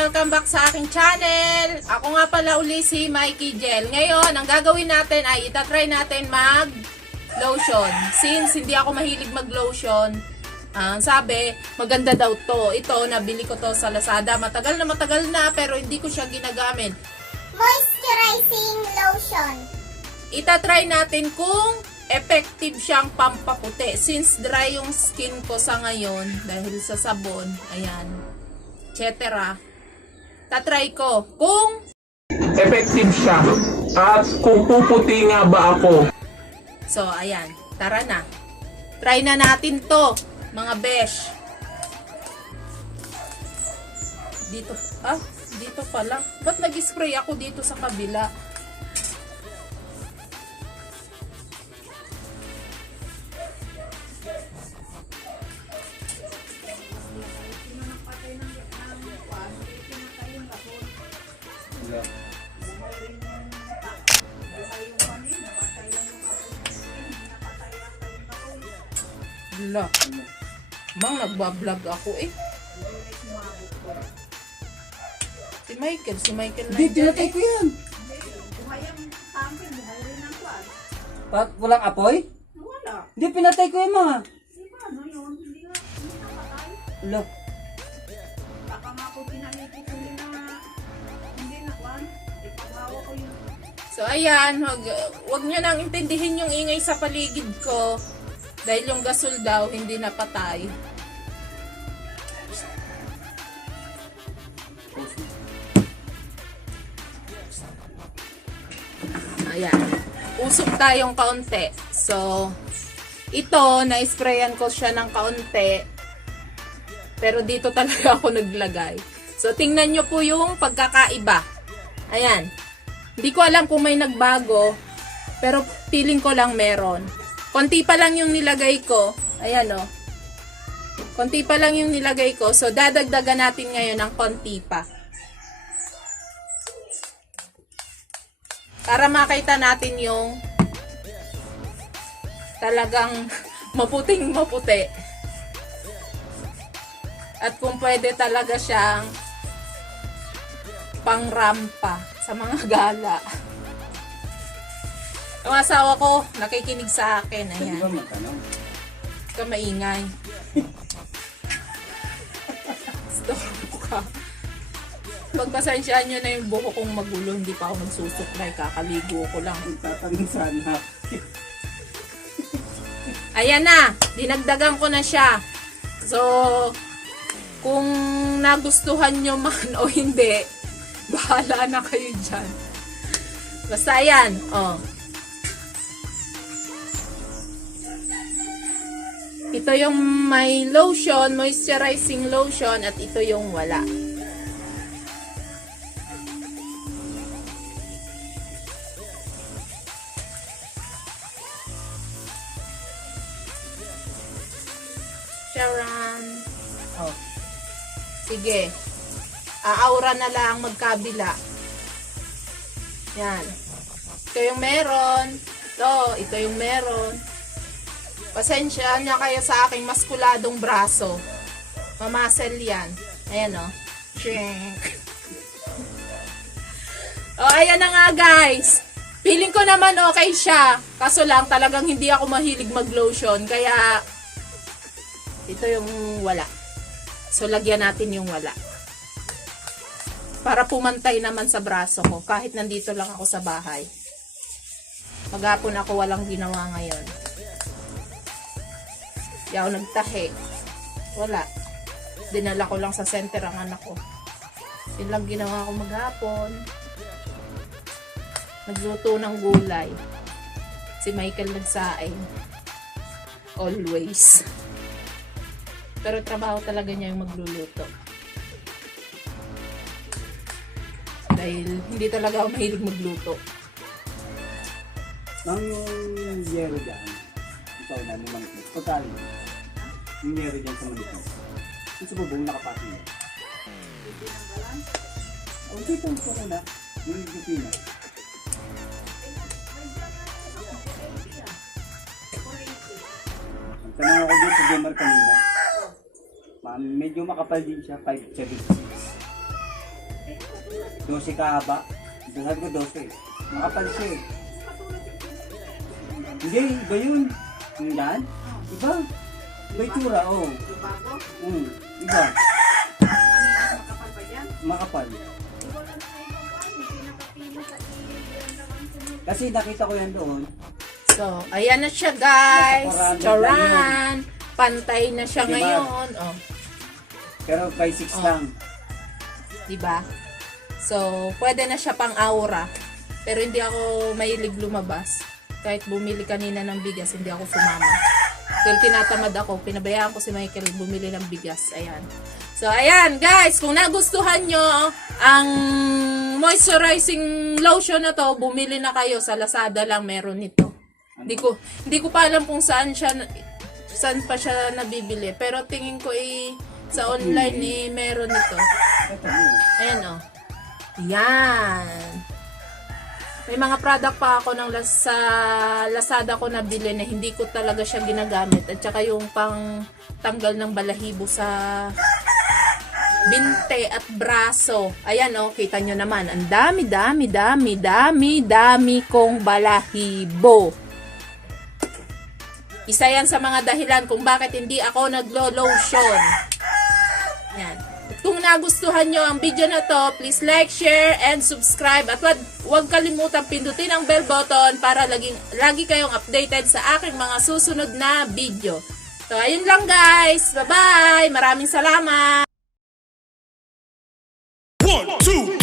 Welcome back sa aking channel. Ako nga pala uli si Mikey Gel. Ngayon, ang gagawin natin ay itatry natin mag-lotion. Since hindi ako mahilig mag-lotion, sabi, maganda daw to. Ito, nabili ko to sa Lazada. Matagal na pero hindi ko siya ginagamit. Moisturizing lotion. Itatry natin kung effective siyang pampaputi. Since dry yung skin ko sa ngayon, dahil sa sabon, ayan, etc. Tatry ko kung effective siya at kung puputi nga ba ako. so ayan, tara na, try na natin to mga besh. Dito pala, ba't nag-spray ako dito sa kabila? Wala. Mang, nagbablog ako eh. Si Michael na Hindi, tinatay ko yan. Pag walang apoy? Wala. Hindi, pinatay ko yung mga. Ano yun? Hindi nakatay. Ulo. Baka nga ako pinalitin ko hindi nakwan. Ipagawa ko yun. So ayan, wag nyo nang intindihin yung ingay sa paligid ko. Dahil yung gasol daw hindi napatay. Ayan. Usok tayong kaunti. So, ito, na-sprayan ko siya ng kaunti. Pero dito talaga ako naglagay. So, tingnan nyo po yung pagkakaiba. Ayan. Hindi ko alam kung may nagbago. Pero feeling ko lang meron. Konti pa lang yung nilagay ko. Ayan o. Konti pa lang yung nilagay ko. So, dadagdagan natin ngayon ng konti pa. Para makita natin yung talagang maputing maputi. At kung pwede talaga siyang pangrampa sa mga gala. Ang asawa ko, nakikinig sa akin. Ayan. Huwag ka maingay. Storm ka. Pagpasensyaan nyo na yung buho kong magulo. Hindi pa ako magsusuklay. Kakaligo ko lang. Tatanong sana. Ayan na. Dinagdagan ko na siya. So, kung nagustuhan nyo man o hindi, bahala na kayo dyan. Basta yan. Oh. Ito yung may lotion, moisturizing lotion, at ito yung wala. Charan. Oh. Sige. Aura na lang magkabila. Yan. Ito yung meron. Ito yung meron. Pasensya niya kayo sa aking maskuladong braso. Mamasel yan. Ayan o. Shrink. Ayan na nga guys. Feeling ko naman okay siya. Kaso lang talagang hindi ako mahilig mag-lotion. Kaya ito yung wala. So lagyan natin yung wala. Para pumantay naman sa braso ko. Kahit nandito lang ako sa bahay. Maghapon ako walang ginawa ngayon. Di ako nagtahi. Wala. Dinala ko lang sa center ang anak ko. Yun lang ginawa ko maghapon. Nagluto ng gulay. Si Michael nagsaing. Always. Pero trabaho talaga niya yung magluluto. Dahil hindi talaga ako mahilig magluto. Nang yung yero dyan, ikaw na naman ito. Pagkali, yung yero dyan sa malit mo. Yung sa bubong nakapati mo. Ang dito ko muna, yung pipina. Ang tanong ako dito sa Gemar kanina, medyo makapal din siya, 576. 12 kahaba. Sabi ko 12. Makapal siya eh. Hindi, iba yun. Yung daan? Iba. Iba yung tura, oo. Bago. Iba. Makapal ba yan? Makapal. Wala na kayo pagkain. Hindi nakapili sa iyan naman sunod. Kasi nakita ko yan doon. So, ayan na siya guys. Nasa 400 Charan. Pantay na siya Diba? ngayon. Oh, Pero by 6 Oh. lang. 'di ba? So, pwede na siya pang aura. Pero hindi ako mahilig lumabas. Kahit bumili kanina ng bigas, hindi ako sumama. Dahil tinatamad ako, pinabayaan ko si Michael bumili ng bigas. Ayan. So, ayan guys, kung nagustuhan nyo ang moisturizing lotion na to, bumili na kayo. Sa Lazada lang meron nito. Hindi ko pa alam kung saan pa siya nabibili. Pero tingin ko sa online meron nito. Ito yun. Ayan o. Yan. May mga product pa ako sa Lazada ko nabili na hindi ko talaga siya ginagamit. At saka yung pang tanggal ng balahibo sa binte at braso. Ayan o, kita nyo naman. Ang dami kong balahibo. Isa yan sa mga dahilan kung bakit hindi ako naglo-lotion. Yan. At kung nagustuhan nyo ang video na to, please like, share, and subscribe. At huwag kalimutan pindutin ang bell button para lagi kayong updated sa aking mga susunod na video. So, ayun lang guys. Bye-bye! Maraming salamat! 1, 2,